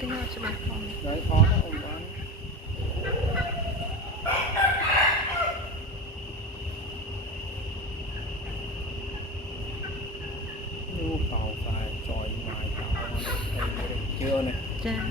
tiếng nào cho bà con đấy khó đó ông bán nhu cầu phải chọi ngoài tạo chưa này cha